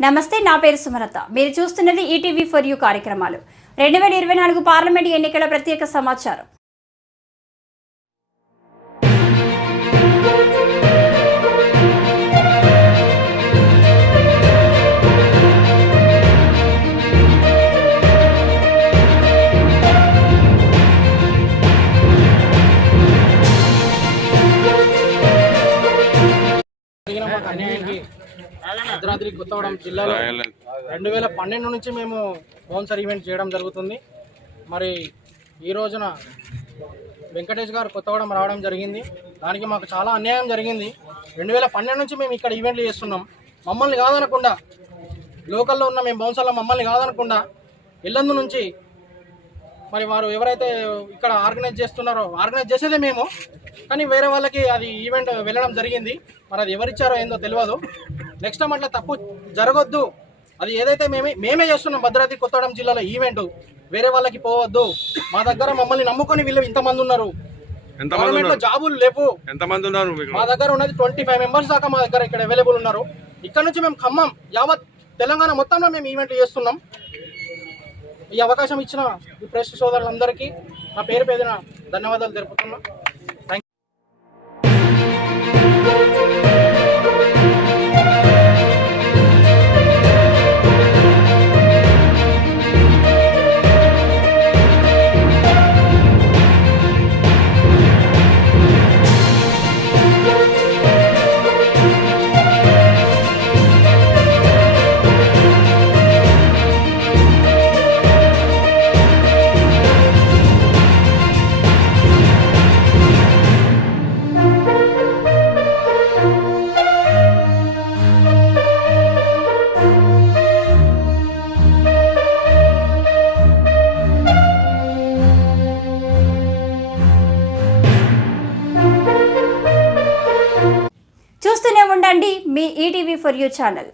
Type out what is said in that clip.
నమస్తే, నా పేరు సుమలత. మీరు చూస్తున్నది ఈటీవీ ఫర్ యూ కార్యక్రమాలు. 2024 పార్లమెంట్ ఎన్నికల ప్రత్యేక సమాచారం. భద్రాద్రి కొత్తగూడెం జిల్లాలో 2012 నుంచి మేము బౌన్సర్ ఈవెంట్ చేయడం జరుగుతుంది. మరి ఈ రోజున వెంకటేష్ గారు కొత్తగూడెం రావడం జరిగింది. దానికి మాకు చాలా అన్యాయం జరిగింది. 2012 నుంచి మేము ఇక్కడ ఈవెంట్లు చేస్తున్నాం. మమ్మల్ని కాదనకుండా, లోకల్లో ఉన్న మేము బౌన్సర్లో మమ్మల్ని కాదనకుండా ఇల్లందు నుంచి మరి వారు ఎవరైతే ఇక్కడ ఆర్గనైజ్ చేస్తున్నారో, ఆర్గనైజ్ చేసేదే మేము, కానీ వేరే వాళ్ళకి అది ఈవెంట్ వెళ్ళడం జరిగింది. మరి అది ఎవరిచ్చారో ఏందో తెలియదు. నెక్స్ట్ టైం అట్లా తప్పు జరగొద్దు. అది ఏదైతే మేమే చేస్తున్నాం భద్రాద్రి కొత్తగూడెం జిల్లాలో ఈవెంట్, వేరే వాళ్ళకి పోవద్దు. మా దగ్గర మమ్మల్ని నమ్ముకొని వీళ్ళు ఇంతమంది ఉన్నారు. గవర్నమెంట్లో జాబులు లేవు. ఎంతమంది ఉన్నారు? మా దగ్గర ఉన్నది 25 మెంబర్స్ దాకా మా దగ్గర ఇక్కడ అవైలబుల్ ఉన్నారు. ఇక్కడ నుంచి మేము ఖమ్మం, యావత్ తెలంగాణ మొత్తంలో మేము ఈవెంట్ చేస్తున్నాం. ఈ అవకాశం ఇచ్చిన ఈ ప్రెస్ సోదరులందరికీ నా పేరు పేరున ధన్యవాదాలు తెలుపుతున్నా. చూస్తూనే ఉండండి మీ ఈటీవీ ఫర్ యూ ఛానల్.